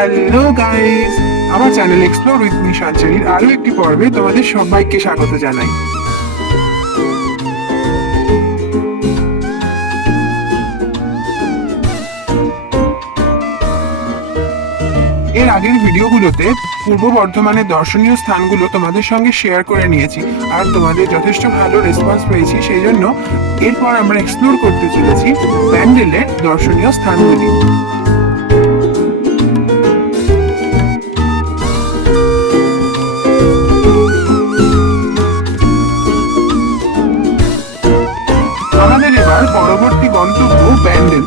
Hello guys, আমার channel explore with me সঞ্চারীর আরো একটি পর্বে তোমাদের সবাইকে স্বাগত জানাই। এর আগের ভিডিওগুলোতে পূর্ব বর্ধমানের দর্শনীয় স্থানগুলো তোমাদের সঙ্গে শেয়ার করে নিয়েছি, আর তোমাদের যথেষ্ট ভালো রেসপন্স পেয়েছি। সেই জন্য এরপর আমরা এক্সপ্লোর করতে চলেছি ব্যান্ডেলের দর্শনীয় স্থানগুলি। আমাদের এবার পরবর্তী গন্তব্য ব্যান্ডেল।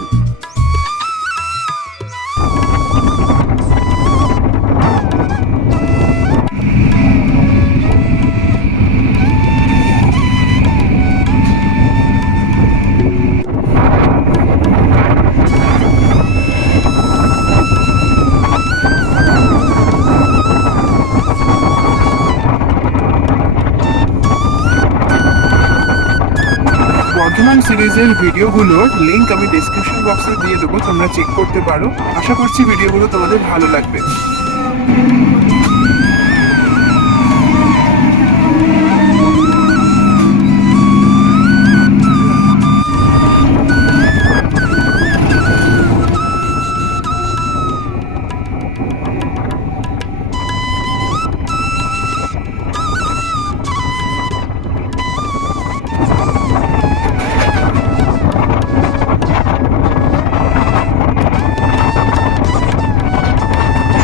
বর্ধমান সিরিজের ভিডিওগুলোর লিংক আমি ডেসক্রিপশন বক্সে দিয়ে দেবো, তোমরা চেক করতে পারো। আশা করছি ভিডিওগুলো তোমাদের ভালো লাগবে।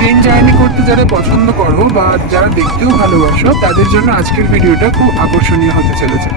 ট্রেন জার্নি করতে যারা পছন্দ করো বা যারা দেখতেও ভালোবাসো, তাদের জন্য আজকের ভিডিওটা খুব আকর্ষণীয় হতে চলেছে।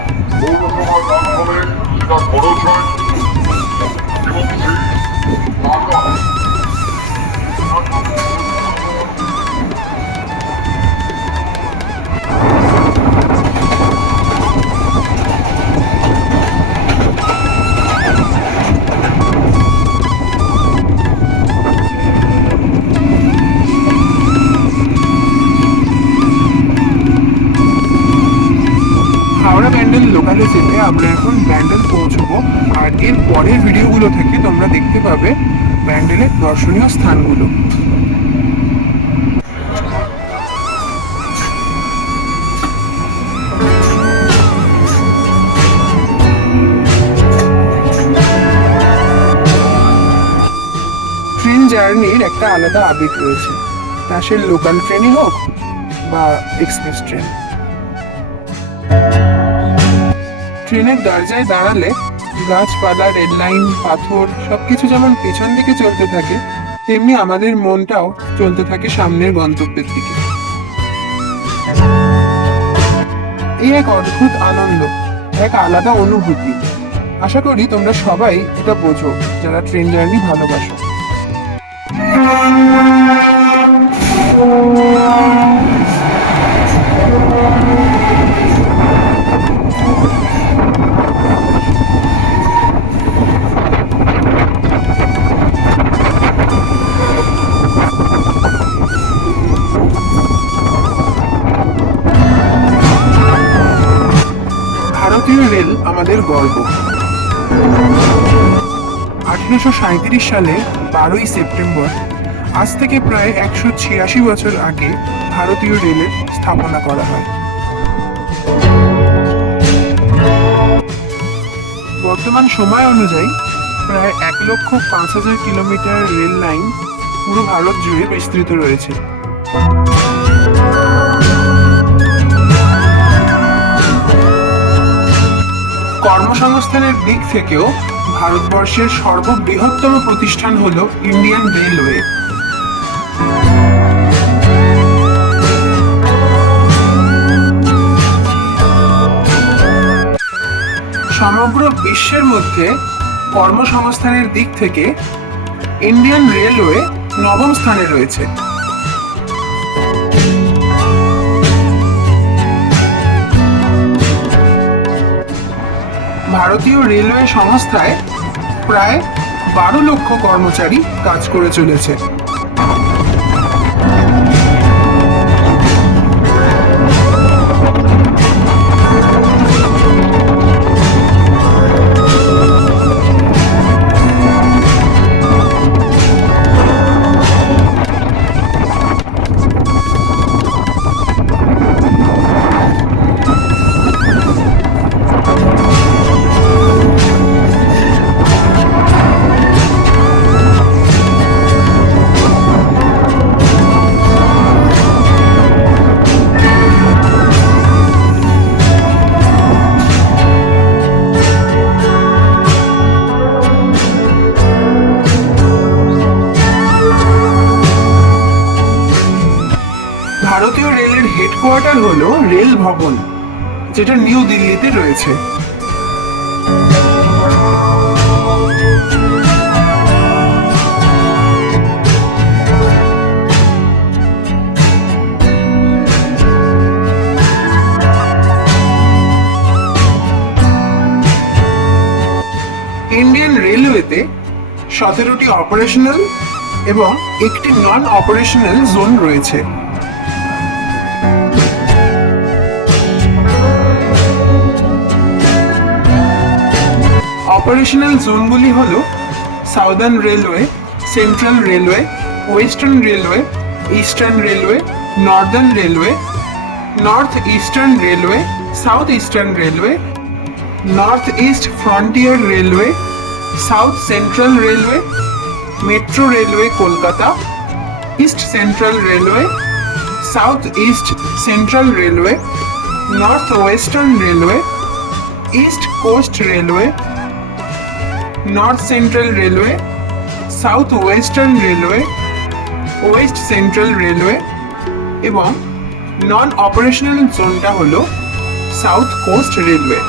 হাওড়া ব্যান্ডেল লোকালে চেপে আমরা এখন ব্যান্ডেল পৌঁছবো, আর এর পরের ভিডিওগুলো থেকে তোমরা দেখতে পাবে ব্যান্ডেলের দর্শনীয় স্থানগুলো। ট্রেন জার্নির একটা আলাদা আবেগ রয়েছে, তা সে লোকাল ট্রেনই হোক বা এক্সপ্রেস ট্রেন। ট্রেনের দরজায় দাঁড়ালে গাছপালা, রেল লাইন, পাথর সবকিছু যেমন পেছন দিকে চলতে থাকে, তেমনি আমাদের মনটাও চলতে থাকে সামনের গন্তব্যের দিকে। এই এক অদ্ভুত আনন্দ, এক আলাদা অনুভূতি। আশা করি তোমরা সবাই এটা বোঝো যারা ট্রেন জার্নি ভালোবাসো। ভারতীয় রেল আমাদের গর্ব। 1837 সালে 12ই সেপ্টেম্বর, আজ থেকে প্রায় 186 বছর আগে ভারতীয় রেলের স্থাপনা করা হয়। বর্তমান সময় অনুযায়ী প্রায় 1,05,000 কিলোমিটার রেল লাইন পুরো ভারত জুড়ে বিস্তৃত রয়েছে। কর্মসংস্থানের দিক থেকেও ভারতবর্ষের সর্ববৃহত্তম প্রতিষ্ঠান হল ইন্ডিয়ান রেলওয়ে। সমগ্র বিশ্বের মধ্যে কর্মসংস্থানের দিক থেকে ইন্ডিয়ান রেলওয়ে 9ম স্থানে রয়েছে। ভারতীয় রেলওয়ে সংস্থায় প্রায় 12 লক্ষ কর্মচারী কাজ করে চলেছে। হলো রেল ভবন, যেটা নিউ দিল্লিতে রয়েছে। ইন্ডিয়ান রেলওয়েতে 17টি অপারেশনাল এবং একটি নন অপারেশনাল জোন রয়েছে। অপারেশনাল জোনগুলি হল southern railway, central railway, western railway, eastern railway, northern railway, north eastern railway, south eastern railway, north east frontier railway, south central railway, metro railway Kolkata, east central railway, south east central railway, north western railway, east coast railway, north central railway, south western railway, west central railway এবং non operational জোনটা হলো south coast railway.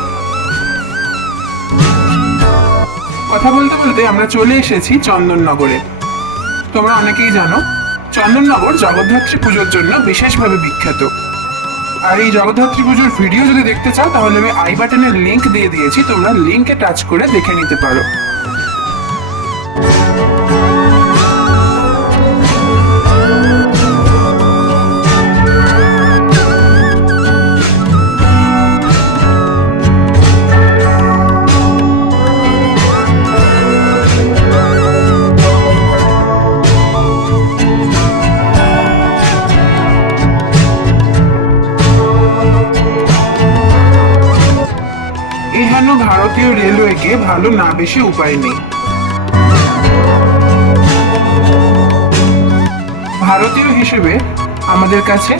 কথা বলতে বলতে আমরা চলে এসেছি চন্দননগরে। তোমরা অনেকেই জানো চন্দননগর জগদ্ধাত্রী পুজোর জন্য বিশেষভাবে বিখ্যাত। আর এই জগদ্ধাত্রী পুজোর ভিডিও যদি দেখতে চাও তাহলে আমি আই বাটনের লিংক দিয়ে দিয়েছি, তোমরা লিংকে টাচ করে দেখে নিতে পারো। এহেন ভারতীয় রেলওয়েকে ভালো না বেশি উপায় নেই। ভারতীয় হিসেবে আমাদের কাছে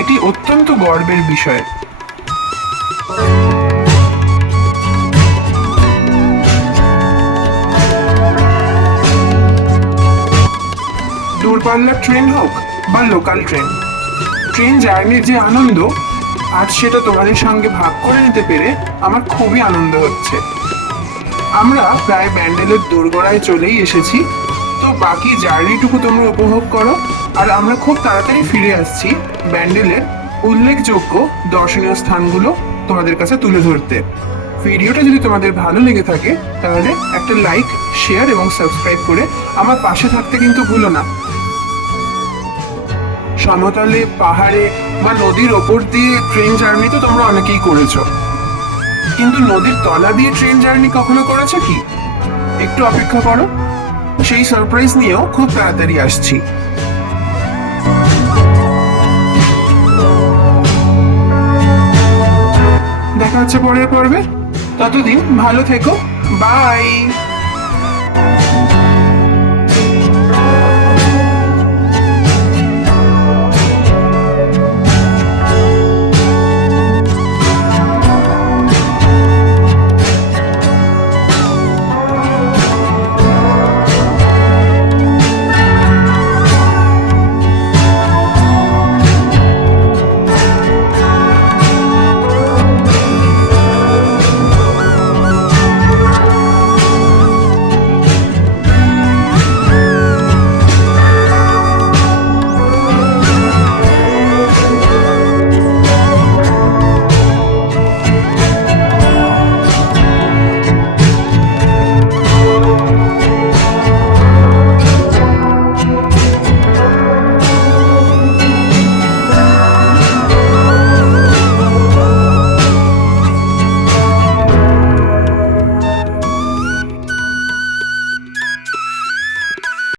এটি অত্যন্ত গর্বের বিষয়। দূরপাল্লার ট্রেন হোক বা লোকাল ট্রেন, ট্রেন জার্নির যে আনন্দ আজ সেটা তোমাদের সঙ্গে ভাগ করে নিতে পেরে আমার খুবই আনন্দ হচ্ছে। আমরা প্রায় ব্যান্ডেলের দোরগোড়ায় চলেই এসেছি, তো বাকি জার্নিটুকু তোমরা উপভোগ করো আর আমরা খুব তাড়াতাড়ি ফিরে আসছি ব্যান্ডেলের উল্লেখযোগ্য দর্শনীয় স্থানগুলো তোমাদের কাছে তুলে ধরতে। ভিডিওটা যদি তোমাদের ভালো লেগে থাকে তাহলে একটা লাইক, শেয়ার এবং সাবস্ক্রাইব করে আমার পাশে থাকতে কিন্তু ভুলো না। সমতলে, পাহাড়ে বা নদীর ওপর দিয়ে ট্রেন জার্নি তো তোমরা অনেকেই করেছো, কিন্তু নদীর তলা দিয়ে ট্রেন জার্নি কখনো করেছো কি? একটু অপেক্ষা করো, সেই সারপ্রাইজ নিয়েও খুব তাড়াতাড়ি আসছি। দেখা হচ্ছে পরের পর্বে, ততদিন ভালো থেকো, বাই।